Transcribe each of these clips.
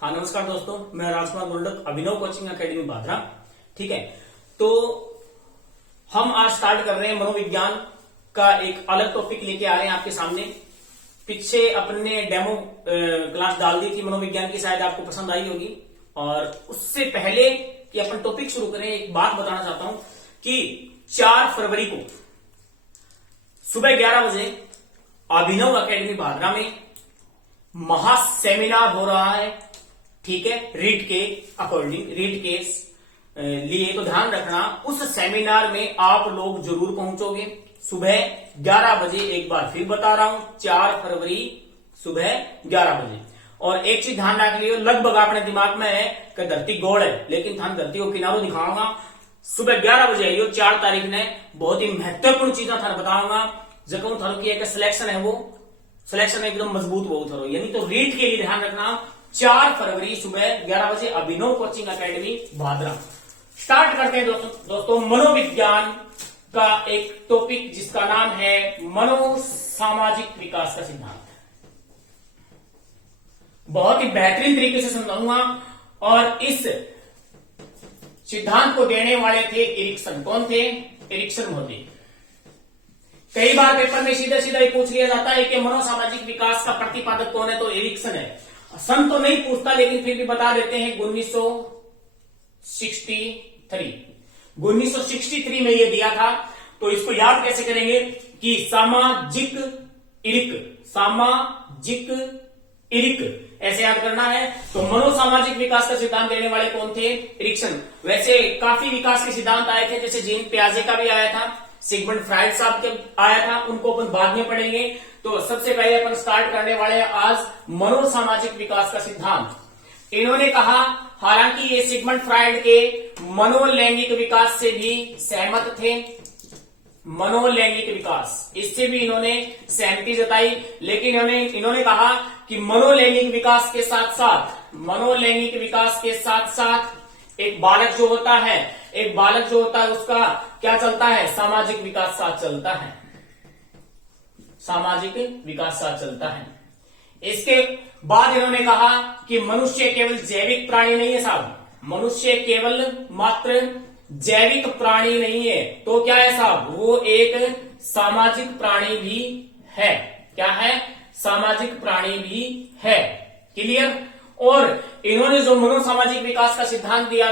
हाँ नमस्कार दोस्तों, मैं राजकुमार गोल्डक, अभिनव कोचिंग एकेडमी भादरा। ठीक है, तो हम आज स्टार्ट कर रहे हैं मनोविज्ञान का एक अलग टॉपिक लेके आ रहे हैं आपके सामने। पीछे अपने डेमो क्लास डाल दी थी मनोविज्ञान की, शायद आपको पसंद आई होगी। और उससे पहले कि अपन टॉपिक शुरू करें, एक बात बताना चाहता हूं कि 4 फरवरी को सुबह 11 बजे अभिनव एकेडमी भादरा में महा सेमिनार हो रहा है। ठीक है, रीट के अकॉर्डिंग, रीट के लिए तो ध्यान रखना, उस सेमिनार में आप लोग जरूर पहुंचोगे सुबह 11 बजे। एक बार फिर बता रहा हूं, 4 फरवरी सुबह 11 बजे। और एक चीज ध्यान रख लियो, लगभग अपने दिमाग में है कि धरती गोल है, लेकिन थान धरती को किनारों दिखाऊंगा। सुबह 11 बजे आइयो, 4 तारीख ने बहुत ही महत्वपूर्ण चीजें थान बताऊंगा। जगह थानों की एक सिलेक्शन है, वो सिलेक्शन एकदम मजबूत वो थारो, यानी तो रीट के लिए ध्यान रखना। 4 फरवरी सुबह 11 बजे अभिनव कोचिंग एकेडमी भादरा। स्टार्ट करते हैं दोस्तों मनोविज्ञान का एक टॉपिक जिसका नाम है मनोसामाजिक विकास का सिद्धांत। बहुत ही बेहतरीन तरीके से समझाऊंगा। और इस सिद्धांत को देने वाले थे एरिक्सन। कौन थे? एरिक्सन होते। कई बार पेपर में सीधा सीधा ही पूछ लिया जाता है कि मनोसामाजिक विकास का प्रतिपादक कौन है, तो एरिक्सन है। सन तो नहीं पूछता, लेकिन फिर भी बता देते हैं 1963 में ये दिया था। तो इसको याद कैसे करेंगे कि सामाजिक इरिक ऐसे याद करना है। तो मनोसामाजिक विकास का सिद्धांत देने वाले कौन थे? एरिक्सन। वैसे काफी विकास के सिद्धांत आए थे, जैसे जीन पियाजे का भी आया था, सिगमंड फ्राइड साहब के आया था, उनको अपन बाद में पढ़ेंगे। तो सबसे पहले अपन स्टार्ट करने वाले हैं आज मनोसामाजिक विकास का सिद्धांत। इन्होंने कहा, हालांकि ये सिगमंड फ्राइड के मनोलैंगिक विकास से भी सहमत थे, मनोलैंगिक विकास, इससे भी इन्होंने सहमति जताई, लेकिन इन्होंने कहा कि मनोलैंगिक विकास के साथ साथ एक बालक जो होता है उसका क्या चलता है? सामाजिक विकास साथ चलता है, सामाजिक विकास साथ चलता है। इसके बाद इन्होंने कहा कि मनुष्य केवल जैविक प्राणी नहीं है साहब, मनुष्य केवल मात्र जैविक प्राणी नहीं है, तो क्या है साहब? वो एक सामाजिक प्राणी भी है। क्या है? सामाजिक प्राणी भी है। क्लियर? और इन्होंने जो मनोसामाजिक विकास का सिद्धांत दिया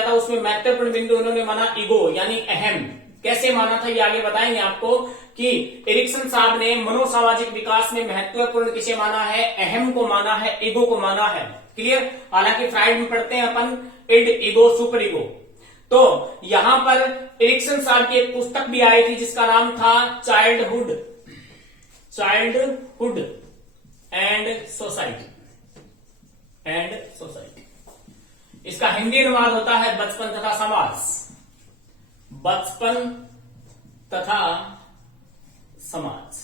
था, उसमें महत्वपूर्ण बिंदु इन्होंने माना ईगो, यानी अहम। कैसे माना था ये आगे बताएंगे आपको कि एरिक्सन साहब ने मनोसामाजिक विकास में महत्वपूर्ण किसे माना है? अहम को माना है, ईगो को माना है। क्लियर? हालांकि फ्राइड में पढ़ते हैं अपन इड, ईगो, सुपर ईगो। तो यहां पर एरिक्सन साहब की एक पुस्तक भी आई थी जिसका नाम था चाइल्डहुड एंड सोसाइटी। इसका हिंदी अनुवाद होता है बचपन तथा समाज। बचपन तथा समाज,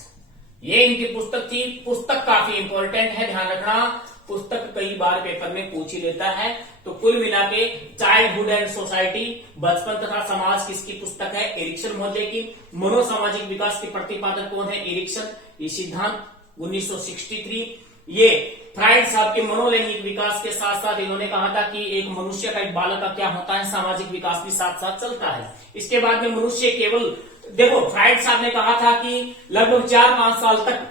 ये इनकी पुस्तक थी। पुस्तक काफी इंपॉर्टेंट है, ध्यान रखना, पुस्तक कई बार पेपर में पूछ ही लेता है। तो कुल मिला के चाइल्डहुड एंड सोसाइटी, बचपन तथा समाज किसकी पुस्तक है? एरिक्सन महोदय की। मनोसामाजिक विकास के प्रतिपादक कौन है? एरिक्सन। ये सिद्धांत 1963, ये फ्राइड साहब के मनोलैंगिक विकास के साथ साथ इन्होंने कहा था कि एक मनुष्य का, एक बालक का क्या होता है? सामाजिक विकास भी साथ साथ चलता है। इसके बाद में मनुष्य केवल, देखो फ्राइड साहब ने कहा था कि लगभग 4-5 साल तक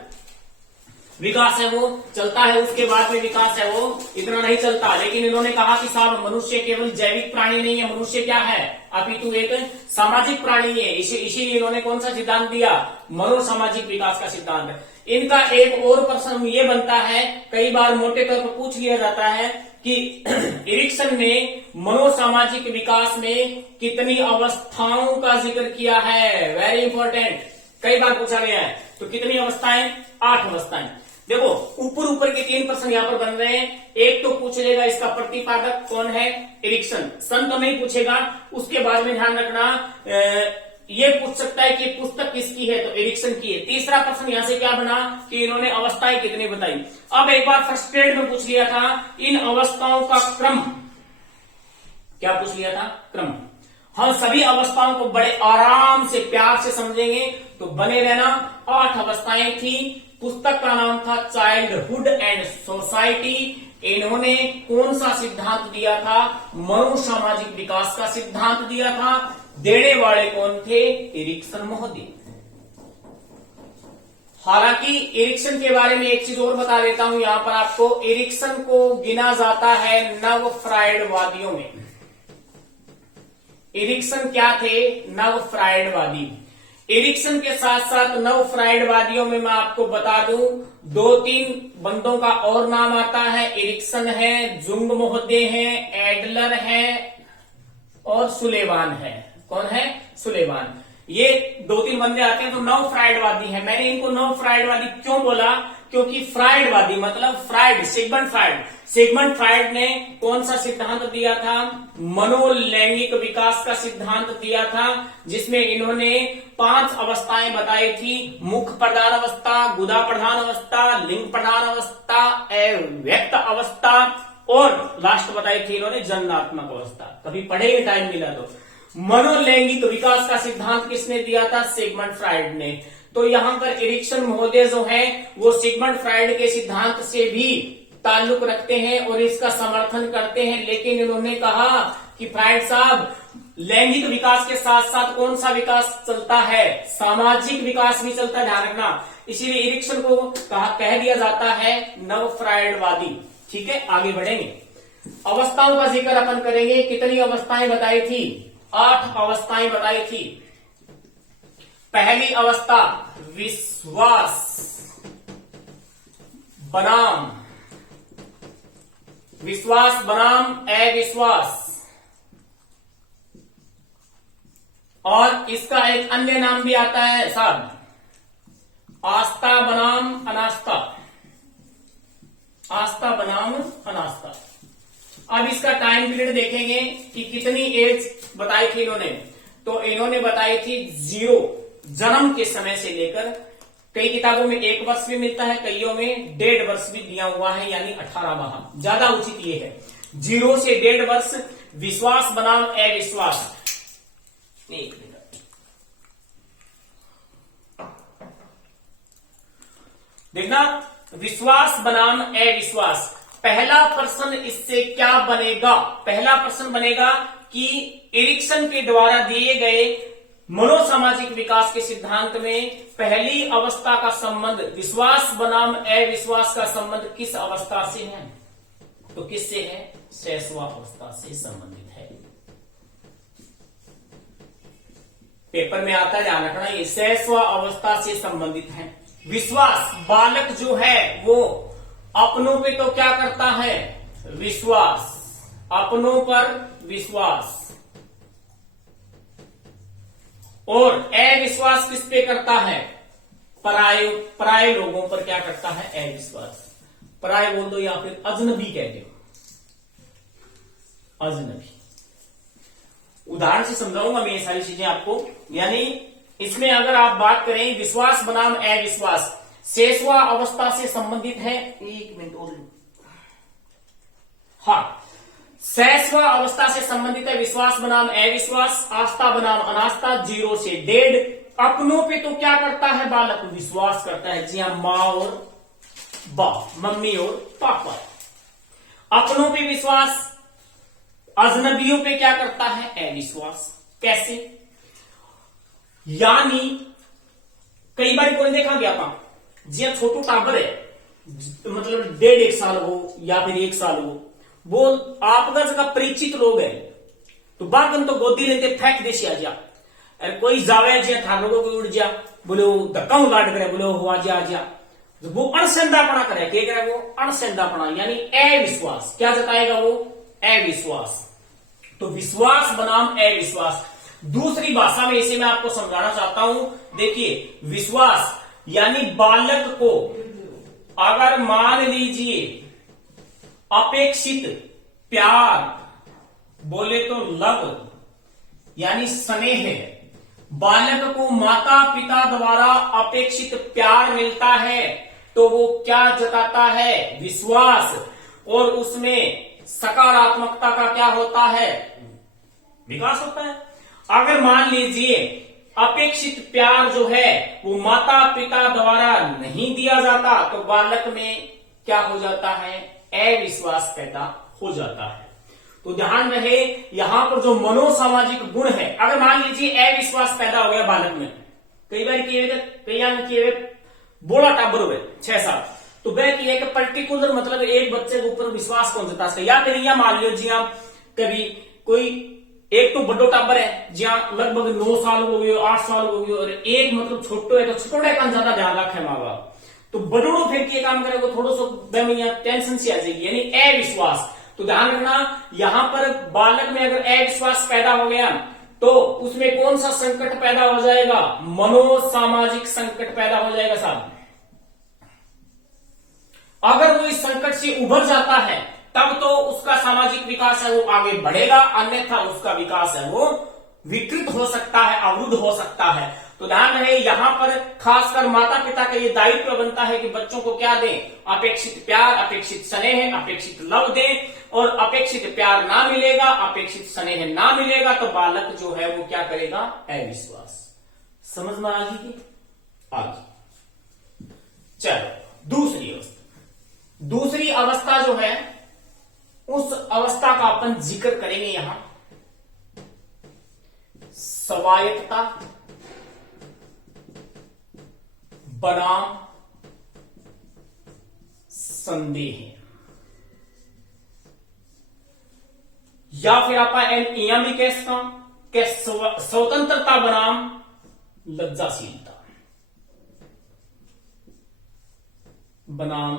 विकास है वो चलता है, उसके बाद में विकास है वो इतना नहीं चलता। लेकिन इन्होंने कहा कि साहब मनुष्य केवल जैविक प्राणी नहीं है, मनुष्य क्या है? अपितु एक सामाजिक प्राणी है। इसीलिए इन्होंने कौन सा सिद्धांत दिया? मनोसामाजिक विकास का सिद्धांत। इनका एक और प्रश्न ये बनता है, कई बार मोटे तौर पर पूछ लिया जाता है कि एरिक्सन ने मनोसामाजिक विकास में कितनी अवस्थाओं का जिक्र किया है? वेरी इंपॉर्टेंट, कई बार पूछा गया है। तो कितनी अवस्थाएं? 8 अवस्थाएं। देखो ऊपर के 3 प्रश्न यहां पर बन रहे हैं। एक तो पूछ लेगा इसका प्रतिपादक कौन है? एरिक्सन। सन तो नहीं पूछेगा। उसके बाद में ध्यान रखना, ये पूछ सकता है कि पुस्तक किसकी है, तो एरिक्सन की है। तीसरा प्रश्न यहां से क्या बना कि इन्होंने अवस्थाएं कितनी बताई। अब एक बार फर्स्ट ग्रेड में पूछ लिया था इन अवस्थाओं का क्रम, क्या पूछ लिया था? क्रम। हम सभी अवस्थाओं को बड़े आराम से प्यार से समझेंगे, तो बने रहना। 8 अवस्थाएं थी, पुस्तक का नाम था चाइल्डहुड एंड सोसाइटी। इन्होंने कौन सा सिद्धांत दिया था? मनोसामाजिक विकास का सिद्धांत दिया था। देने वाले कौन थे? एरिक्सन महोदय। हालांकि एरिक्सन के बारे में एक चीज और बता देता हूं यहां पर आपको। एरिक्सन को गिना जाता है नव फ्रायडवादियों में। एरिक्सन क्या थे? नव फ्रायडवादी। एरिक्सन के साथ साथ नव फ्रायडवादियों में मैं आपको बता दूं 2-3 बंदों का और नाम आता है। एरिक्सन है, जुंग महोदय है, एडलर है और सुलेवान है। कौन है? सुलेवान। ये 2-3 बंदे आते हैं तो नव फ्रायडवादी है। मैंने इनको नव फ्रायडवादी क्यों बोला? क्योंकि फ्रायडवादी मतलब Freud, Sigmund Freud. Sigmund Freud ने कौन सा सिद्धांत दिया था? मनोलैंगिक विकास का सिद्धांत दिया था, जिसमें इन्होंने 5 अवस्थाएं बताई थी। मुख प्रधान अवस्था, गुदा प्रधान अवस्था, लिंग प्रधान अवस्था, अव्यक्त अवस्था और लास्ट बताई थी इन्होंने जननात्मक अवस्था। कभी पढ़ेंगे टाइम मिला तो। मनोलैंगिक विकास का सिद्धांत किसने दिया था? सिगमंड फ्रायड ने। तो यहां पर एरिक्सन महोदय जो है वो सिगमंड फ्रायड के सिद्धांत से भी ताल्लुक रखते हैं और इसका समर्थन करते हैं। लेकिन इन्होंने कहा कि फ्रायड साहब, लैंगिक विकास के साथ साथ कौन सा विकास चलता है? सामाजिक विकास भी चलता है, ध्यान रखना। इसीलिए एरिक्सन को कह दिया जाता है नव फ्रायडवादी। ठीक है, आगे बढ़ेंगे। अवस्थाओं का जिक्र अपन करेंगे। कितनी अवस्थाएं बताई थी? 8 अवस्थाएं बताई थी। पहली अवस्था विश्वास बनाम अविश्वास, और इसका एक अन्य नाम भी आता है साहब, आस्था बनाम अनास्था। आस्था बनाम अनास्था। अब इसका टाइम पीरियड देखेंगे कि कितनी एज बताई थी इन्होंने। तो इन्होंने बताई थी 0, जन्म के समय से लेकर, कई किताबों में 1 वर्ष भी मिलता है, कईयों में 1.5 वर्ष भी दिया हुआ है, यानी 18 माह। ज्यादा उचित ये है 0 से 1.5 वर्ष। विश्वास बनाम अविश्वास। एक मिनट देखना, विश्वास बनाम अविश्वास। पहला प्रश्न इससे क्या बनेगा? पहला प्रश्न बनेगा कि एरिक्सन के द्वारा दिए गए मनोसामाजिक विकास के सिद्धांत में पहली अवस्था का संबंध विश्वास बनाम अविश्वास का संबंध किस अवस्था से है? तो किससे है? शैशवा अवस्था से संबंधित है। पेपर में आता है, ध्यान रखना, ये शैशवा अवस्था से संबंधित है। विश्वास, बालक जो है वो अपनों पे तो क्या करता है? विश्वास, अपनों पर विश्वास, और अविश्वास किस पे करता है? पराये लोगों पर क्या करता है? अविश्वास। पराये बोल दो या फिर अजनबी कह दो, अजनबी। उदाहरण से समझाऊंगा मैं ये सारी चीजें आपको। यानी इसमें अगर आप बात करें विश्वास बनाम अविश्वास, शैशवा अवस्था से संबंधित है। 1 मिनट और, हाँ, शैशवा अवस्था से संबंधित है विश्वास बनाम अविश्वास, आस्था बनाम अनास्था, 0 से 1.5। अपनों पे तो क्या करता है बालक? विश्वास करता है। जी हाँ, माँ और बाप, मम्मी और पापा। अपनों पे विश्वास, अजनबियों पे क्या करता है? अविश्वास। कैसे? यानी कई बार कोई देखा गया था जी, छोटू टाबर है, मतलब 1.5 साल हो या फिर 1 साल हो, वो आपका जगह परिचित लोग है तो बागन तो गोदी लेते फेंक दे आ जा। अरे कोई जावे जी था लोगों को उड़ जा, बोले वो धक्का लाट करे, बोले वो आ जा। वो अणसेंधापना करे, क्या करे? वो अणसेंधापना, यानी अविश्वास। क्या जताएगा वो? अविश्वास। तो विश्वास बनाम अविश्वास। दूसरी भाषा में इसे मैं आपको समझाना चाहता हूं। देखिए, विश्वास यानी बालक को अगर मान लीजिए अपेक्षित प्यार, बोले तो लव यानी स्नेह, बालक को माता पिता द्वारा अपेक्षित प्यार मिलता है तो वो क्या जताता है? विश्वास। और उसमें सकारात्मकता का क्या होता है? विकास होता है। अगर मान लीजिए अपेक्षित प्यार जो है वो माता पिता द्वारा नहीं दिया जाता तो बालक में क्या हो जाता है, अविश्वास पैदा हो जाता है। तो ध्यान रहे यहां पर जो मनोसामाजिक गुण है, अगर मान लीजिए अविश्वास पैदा हो गया बालक में, कई बार किए बोला टाबर हुए 6-7, तो वह किए कि पर्टिकुलर मतलब एक बच्चे के ऊपर विश्वास कौन देता है, या फिर यह मान लो जी आप कभी कोई एक तो बड़ो टाबर है जहां लगभग 9 साल हो गए, 8 साल हो गए, और एक मतलब छोटो है तो छोटे का ज्यादा ध्यान रखे माँ बाप, तो बड़ों फिर के काम करेगा थोड़ा सा टेंशन सी आ जाएगी, यानी अविश्वास। तो ध्यान रखना यहां पर बालक में अगर अविश्वास पैदा हो गया तो उसमें कौन सा संकट पैदा हो जाएगा, मनोसामाजिक संकट पैदा हो जाएगा साहब। अगर वो इस संकट से उभर जाता है तब तो उसका सामाजिक विकास है वो आगे बढ़ेगा, अन्यथा उसका विकास है वो विकृत हो सकता है, अवरुद्ध हो सकता है। तो ध्यान रहे यहां पर खासकर माता पिता का ये दायित्व बनता है कि बच्चों को क्या दें, अपेक्षित प्यार, अपेक्षित स्नेह, अपेक्षित लव दें, और अपेक्षित प्यार ना मिलेगा, अपेक्षित स्नेह ना मिलेगा तो बालक जो है वो क्या करेगा, अविश्वास। समझ में आ गई आगे। चलो दूसरी अवस्था जो है उस अवस्था का अपन जिक्र करेंगे यहां, स्वायत्तता बनाम संदेह, या फिर आप यहां भी कह सकता कि स्वतंत्रता बनाम लज्जाशीलता बनाम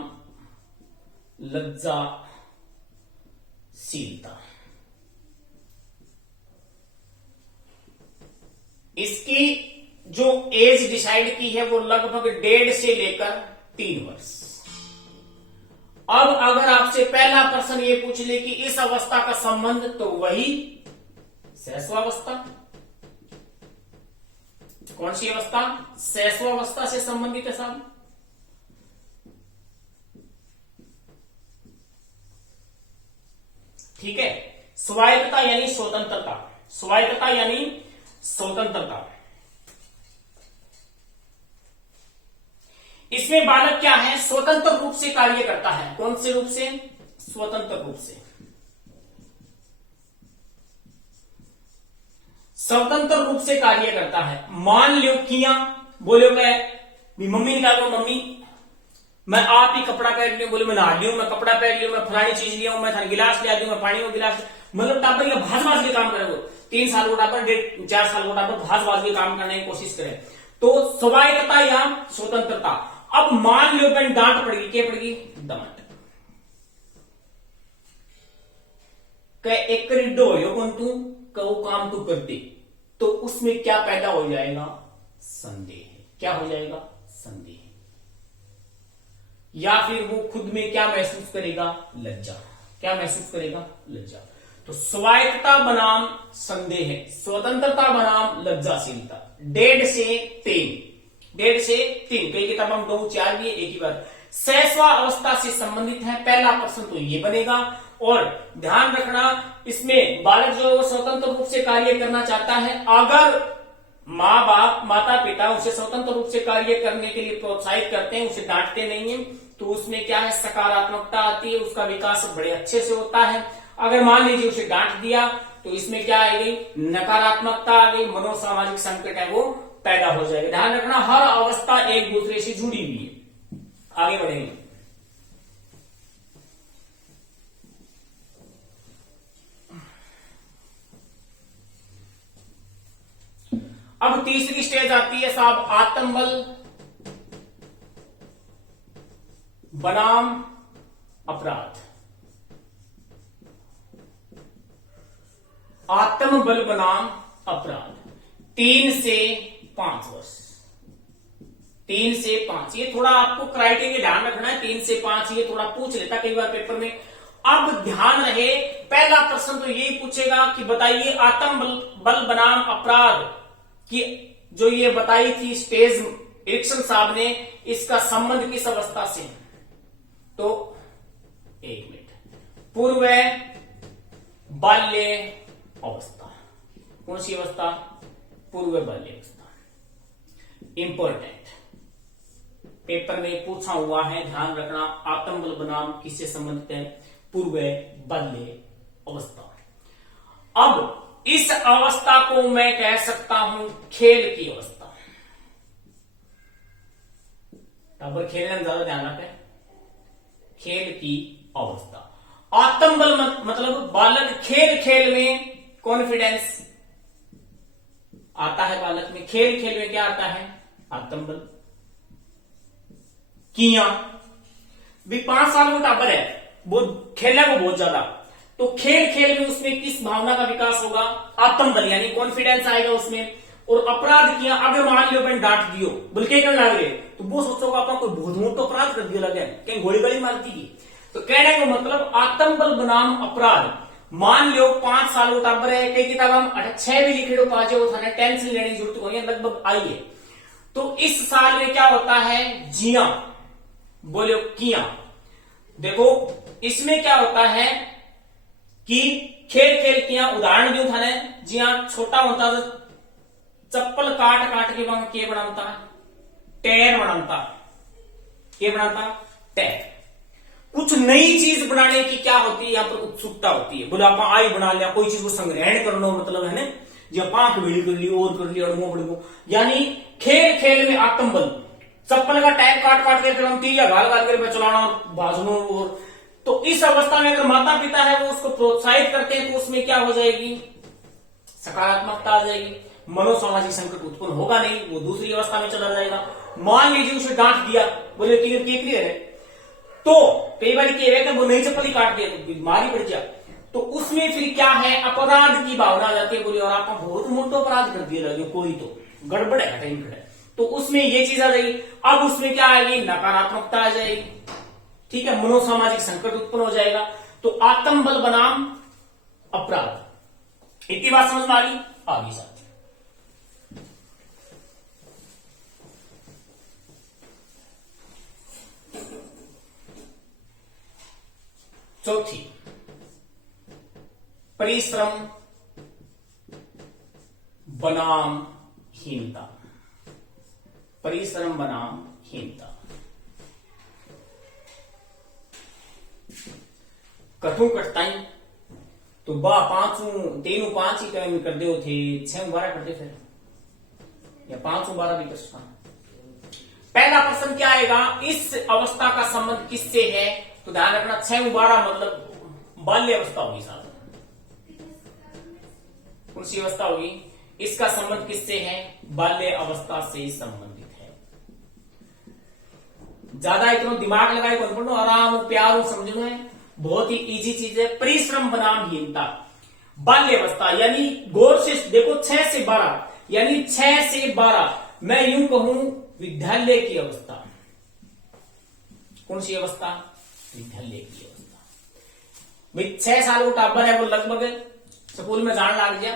लज्जाशीलता। इसकी जो एज डिसाइड की है वो लगभग 1.5 से लेकर 3 वर्ष। अब अगर आपसे पहला प्रश्न ये पूछ ले कि इस अवस्था का संबंध, तो वही शैशवावस्था। कौन सी अवस्था, शैशवावस्था से संबंधित है साहब। ठीक है, स्वायत्तता यानी स्वतंत्रता, स्वायत्तता यानी स्वतंत्रता। इसमें बालक क्या है, स्वतंत्र रूप से कार्य करता है। कौन से रूप से, स्वतंत्र रूप से। स्वतंत्र रूप से कार्य करता है। मान लो किया बोले मैं मम्मी निकाल लो, मम्मी मैं आप ही कपड़ा पहन लियो, बोले मैं नहा लियो, मैं कपड़ा पहन लियो, मैं फलानी चीज लिया, मैं थाने गिलास ले दूं, मैं पानी को गिलास, मतलब टापर ये भाज के काम करे। वो 3 साल को टापर, 4 साल को टापर भाज के काम करने की कोशिश करे। तो स्वायत्तता या स्वतंत्रता। अब मान लो मैंने डांट पड़ेगी, क्या पड़ेगी, डांट। एक रिड्डो हो कौन तू कहो काम तू करती, तो उसमें क्या पैदा हो जाएगा, संदेह। क्या हो जाएगा, संदेह। या फिर वो खुद में क्या महसूस करेगा, लज्जा। क्या महसूस करेगा, लज्जा। तो स्वायत्तता बनाम संदेह, स्वतंत्रता बनाम लज्जाशीलता। 1.5 से 3, 1.5 से 3, कई किताब हम 2, 4 भी है, एक ही बार। शैशवा अवस्था से संबंधित है पहला प्रश्न, तो ये बनेगा। और ध्यान रखना इसमें बालक जो स्वतंत्र रूप से कार्य करना चाहता है, अगर माँ बाप माता पिता उसे स्वतंत्र रूप से कार्य करने के लिए प्रोत्साहित करते हैं, उसे डांटते नहीं है, तो उसमें क्या है, सकारात्मकता आती है, उसका विकास बड़े अच्छे से होता है। अगर मान लीजिए उसे डांट दिया तो इसमें क्या आ गई, नकारात्मकता आ गई, मनोसामाजिक संकट है वो पैदा हो जाएगा। ध्यान रखना हर अवस्था एक दूसरे से जुड़ी हुई है। आगे बढ़ेंगे। अब तीसरी स्टेज आती है साहब, आत्मबल बनाम अपराध। आत्मबल बनाम अपराध। 3 से 5 वर्ष। 3 से 5, ये थोड़ा आपको क्राइटेरिया ध्यान रखना है। 3 से 5 ये थोड़ा पूछ लेता कई बार पेपर में। अब ध्यान रहे पहला प्रश्न तो यही पूछेगा कि बताइए आत्मबल बनाम अपराध की जो ये बताई थी स्टेज एरिक्सन साहब ने, इसका संबंध किस अवस्था से। तो 1 मिनट, पूर्व बाल्य अवस्था। कौन सी अवस्था, पूर्व बाल्य अवस्था। इंपॉर्टेंट, पेपर में पूछा हुआ है, ध्यान रखना। आत्म बल बनाम किससे संबंधित है? पूर्व बाल्य अवस्था। अब इस अवस्था को मैं कह सकता हूं खेल की अवस्था। टाबर खेलने में ज्यादा ध्यान रखें, खेल की अवस्था। आत्म बल मतलब बालक खेल खेल में कॉन्फिडेंस आता है बालक में। खेल खेल में क्या आता है? आत्म बल। किया भी 5 साल का टाबर है, वो खेला वो बहुत ज्यादा, तो खेल खेल में उसमें किस भावना का विकास होगा? आत्म बल, यानी कॉन्फिडेंस आएगा उसमें। और अपराध किया, अगर मान लियो मैंने डांट दियो बोल के करने लगे, तो वो सोचोगा अपन कोई बहुत मोटा अपराध कर दिया लगे, कहीं गोली गली मारती की। तो कहने का मतलब आत्म बल बनाम अपराध। मान लो 5 साल का टाबर है, कई किताब हम 6 भी लिखे तो पाजे वो थाने टेंशन लेने की जरूरत नहीं है, लगभग आई है। तो इस साल में क्या होता है? जिया बोलो किया। देखो इसमें क्या होता है कि खेल खेल किया, उदाहरण भी उठाने। जिया छोटा होता तो चप्पल काट काट के वहां के बनाता, टैर बनाता। के बनाता? टैर। कुछ नई चीज बनाने की क्या होती है यहां पर? उत्सुकता होती है। बोले आप आई बना लिया, कोई चीज को संग्रहण कर लो, मतलब है ना, जो पांख बेड़ी कर ली और कर लिया और मुंह बड़ी को, यानी खेल खेल में आत्म बल। चप्पल का टैग काट काट कर हम तीया घाल घाल कर चलाना और भाषणों। और तो इस अवस्था में अगर माता पिता है वो उसको प्रोत्साहित करते हैं तो उसमें क्या हो जाएगी? सकारात्मकता आ जाएगी। मनोसामाजिक संकट उत्पन्न होगा नहीं, वो दूसरी अवस्था में चला जाएगा। मान लीजिए उसे डांट दिया, बोले केकरी है, तो कई बार वो नई चप्पल ही काट दिया तो बीमारी बढ़ जाए, तो उसमें फिर क्या है? अपराध की भावना आ जाती है। बोले और आप बहुत मोटा अपराध कर दिया लगे, कोई तो गड़बड़ है, कहीं है, तो उसमें ये चीज आ जाएगी। अब उसमें क्या आएगी? नकारात्मकता आ जाएगी। ठीक है, मनोसामाजिक संकट उत्पन्न हो जाएगा। तो आत्म बल बनाम अपराध, इतनी बात समझ में आ गई? आगे साथ चौथी, परिश्रम बनाम हीनता। परिश्रम बनाम हीनता। कठों कटताई तो बा 5 ही टाइम कर दे थे, 6 12 करते फिर, या 5 12 भी कर सकता। पहला प्रश्न क्या आएगा? इस अवस्था का संबंध किससे है? तो ध्यान रखना 6 12 मतलब बाल्य अवस्था होगी साहब। कौन सी अवस्था होगी? इसका संबंध किससे है? बाल्य अवस्था से संबंधित है। ज्यादा इतना दिमाग लगाए कौन पढ़ो, आराम प्यार समझो है, बहुत ही इजी चीज है। परिश्रम बनाम हीनता, बाल्य अवस्था, यानी गौर से देखो 6 से 12, यानी 6 से 12 मैं यूं कहूं विद्यालय की अवस्था। कौन सी अवस्था? विद्यालय की अवस्था। भाई 6 साल का टाबर है, वो लगभग स्कूल में जान लग गया।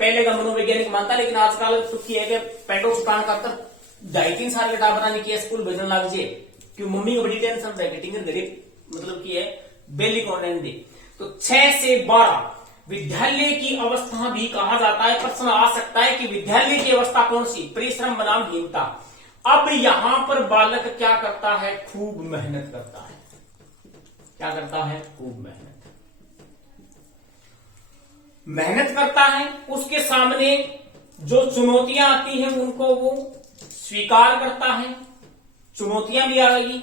पहले का मनोवैज्ञानिक मानता, लेकिन आजकल तो है कि पेटो सुकान कर 2.5-3 साल के टाबरा ने किया स्कूल भेजने लग जाए, क्यों मम्मी को बड़ी टेंशन रहे कि टिंगर गरीब मतलब की है बेली कौन रहने दे। तो 6 से 12 विद्यालय की अवस्था भी कहा जाता है। प्रश्न आ सकता है कि विद्यालय की अवस्था कौन सी? परिश्रम बनाम हीनता। अब यहां पर बालक क्या करता है? खूब मेहनत करता है। क्या करता है? खूब मेहनत करता है। उसके सामने जो चुनौतियां आती हैं उनको वो स्वीकार करता है। चुनौतियां भी आएगी,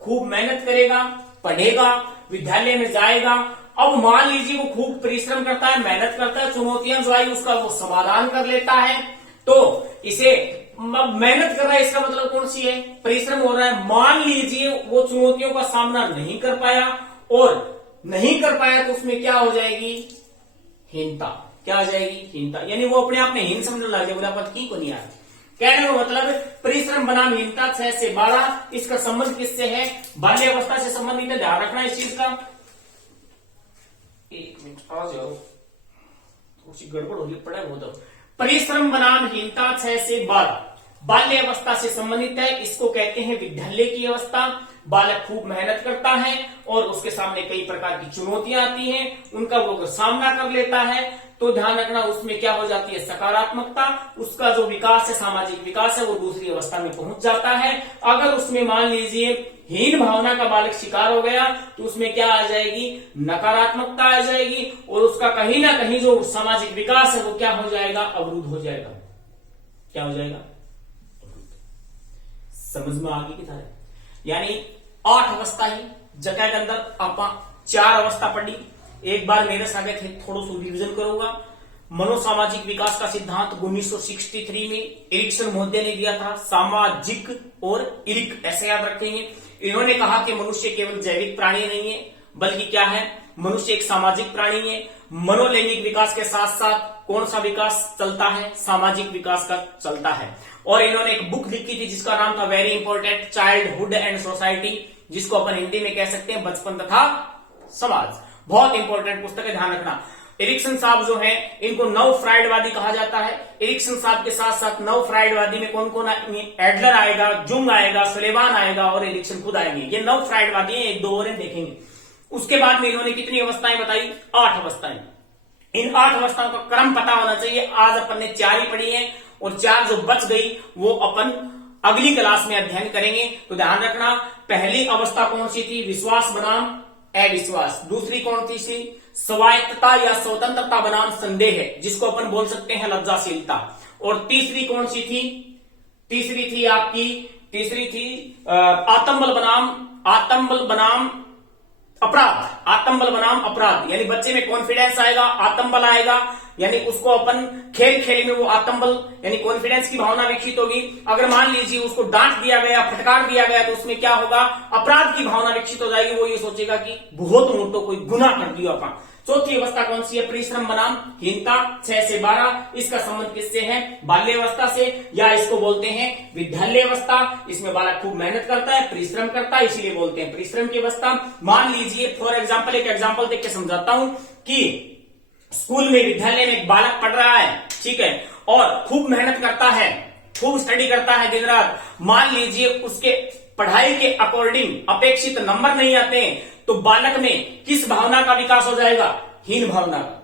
खूब मेहनत करेगा, पढ़ेगा, विद्यालय में जाएगा। अब मान लीजिए वो खूब परिश्रम करता है, मेहनत करता है, चुनौतियां जो आई उसका वो समाधान कर लेता है, तो इसे मेहनत कर रहा है, इसका मतलब कौन सी है? परिश्रम हो रहा है। मान लीजिए वो चुनौतियों का सामना नहीं कर पाया, और नहीं कर पाया तो उसमें क्या हो जाएगी? हीनता। क्या आ जाएगी? हीनता, यानी वो अपने आप में हीन समझने लग जाए, बोला पद की को नहीं आ। कहने का मतलब परिश्रम बनाम हीनता 6 से 12, इसका संबंध किससे है? बाल्य अवस्था से संबंधित है। ध्यान रखना इस चीज का। 1 मिनट आ जाओ, कुछ गड़बड़ होगी, पड़ा बहुत। परिश्रम बनाम हीनता 6 से 12 बाल्य अवस्था से संबंधित है। इसको कहते हैं विद्यालय की अवस्था। बालक खूब मेहनत करता है और उसके सामने कई प्रकार की चुनौतियां आती हैं, उनका वो सामना कर लेता है, तो ध्यान रखना उसमें क्या हो जाती है सकारात्मकता, उसका जो विकास है सामाजिक विकास है वो दूसरी अवस्था में पहुंच जाता है। अगर उसमें मान लीजिए हीन भावना का बालक शिकार हो गया तो उसमें क्या आ जाएगी नकारात्मकता आ जाएगी और उसका कहीं ना कहीं जो सामाजिक विकास है वो क्या हो जाएगा अवरुद्ध हो जाएगा। क्या हो जाएगा समझ में आगे की तरह, यानी 8 अवस्था ही जगह के अंदर आप 4 अवस्था पढ़ी, एक बार मेरे साथ थे थोड़ा सा रिविजन करूंगा। मनोसामाजिक विकास का सिद्धांत 1963 में एरिक्सन महोदय ने दिया था, सामाजिक और इरिक ऐसे याद रखेंगे। इन्होंने कहा कि मनुष्य केवल जैविक प्राणी नहीं है बल्कि क्या है मनुष्य एक सामाजिक प्राणी है। मनोलैंगिक विकास के साथ साथ कौन सा विकास चलता है सामाजिक विकास का चलता है। और इन्होंने एक बुक लिखी थी जिसका नाम था very important childhood and society, जिसको अपन हिंदी में कह सकते हैं बचपन तथा समाज। बहुत इंपॉर्टेंट पुस्तक है, ध्यान रखना। एरिक्सन साहब जो हैं इनको नव फ्राइडवादी कहा जाता है। एरिक्सन साहब के साथ साथ नव फ्राइडवादी में कौन कौन एडलर आएगा, जुंग आएगा, सुलेवान आएगा और एरिक्सन खुद आएंगे। ये नव फ्राइडवादी हैं, 1 2 और देखेंगे। उसके बाद में इन्होंने कितनी अवस्थाएं बताई 8 अवस्थाएं। इन 8 अवस्थाओं का क्रम पता होना चाहिए। आज अपन ने 4 ही पढ़ी है और 4 जो बच गई वो अपन अगली क्लास में अध्ययन करेंगे। तो ध्यान रखना पहली अवस्था कौन सी थी विश्वास बनाम अविश्वास, दूसरी कौन सी थी स्वायत्तता या स्वतंत्रता बनाम संदेह जिसको अपन बोल सकते हैं लज्जाशीलता, और तीसरी कौन सी थी तीसरी थी आत्मबल बनाम अपराध, आत्मबल बनाम अपराध, यानी बच्चे में कॉन्फिडेंस आएगा आत्मबल आएगा, यानी उसको अपन खेल खेल में वो आत्मबल यानी कॉन्फिडेंस की भावना विकसित होगी। अगर मान लीजिए उसको डांट दिया गया फटकार दिया गया तो उसमें क्या होगा अपराध की भावना विकसित हो जाएगी, वो ये सोचेगा कि बहुत मोटो कोई गुनाह कर दिया अपन। चौथी अवस्था कौन सी है परिश्रम बनाम हीनता 6 से 12, इसका संबंध किससे है बाल्य अवस्था से या इसको बोलते हैं विद्यालय अवस्था। इसमें बालक खूब मेहनत करता है परिश्रम करता है इसीलिए बोलते हैं परिश्रम की अवस्था। मान लीजिए फॉर एग्जाम्पल एक एग्जाम्पल देख के समझाता हूं कि स्कूल में विद्यालय में एक बालक पढ़ रहा है, ठीक है, और खूब मेहनत करता है खूब स्टडी करता है दिन रात। मान लीजिए उसके पढ़ाई के अकॉर्डिंग अपेक्षित नंबर नहीं आते हैं तो बालक में किस भावना का विकास हो जाएगा हीन भावना का।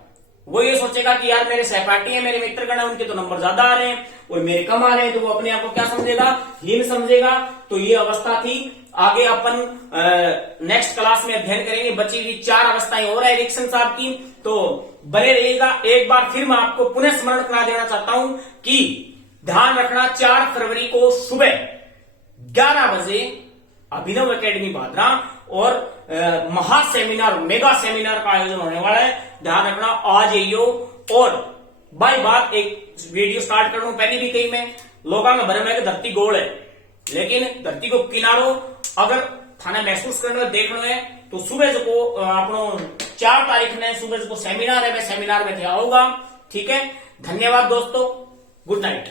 वो ये सोचेगा कि यार मेरे सहपाठी हैं मेरे मित्रगण हैं उनके तो नंबर ज्यादा आ रहे हैं और मेरे कम आ रहे हैं, तो वो अपने आप को क्या समझेगा हीन समझेगा। तो ये अवस्था थी। आगे अपन नेक्स्ट क्लास में अध्ययन करेंगे बची हुई 4 अवस्थाएं और है एरिक्सन साहब की, तो बने रहिएगा। एक बार फिर मैं आपको पुनः स्मरण करा देना चाहता हूं कि ध्यान रखना 4 फरवरी को सुबह 11 बजे अभिनव एकेडमी भादरा और महा सेमिनार मेगा सेमिनार का आयोजन होने वाला है। ध्यान रखना आज आइयो। और बाई बात एक वीडियो स्टार्ट कर रहा हूं, पहले भी कही मैं लोगों का भरम है कि धरती गोल है लेकिन धरती को किनारो अगर थाना महसूस करना है देखना है तो सुबह को अपनो 4 तारीख ने सुबह को सेमिनार है, सेमिनार में क्या होगा। ठीक है, धन्यवाद दोस्तों, गुड नाइट।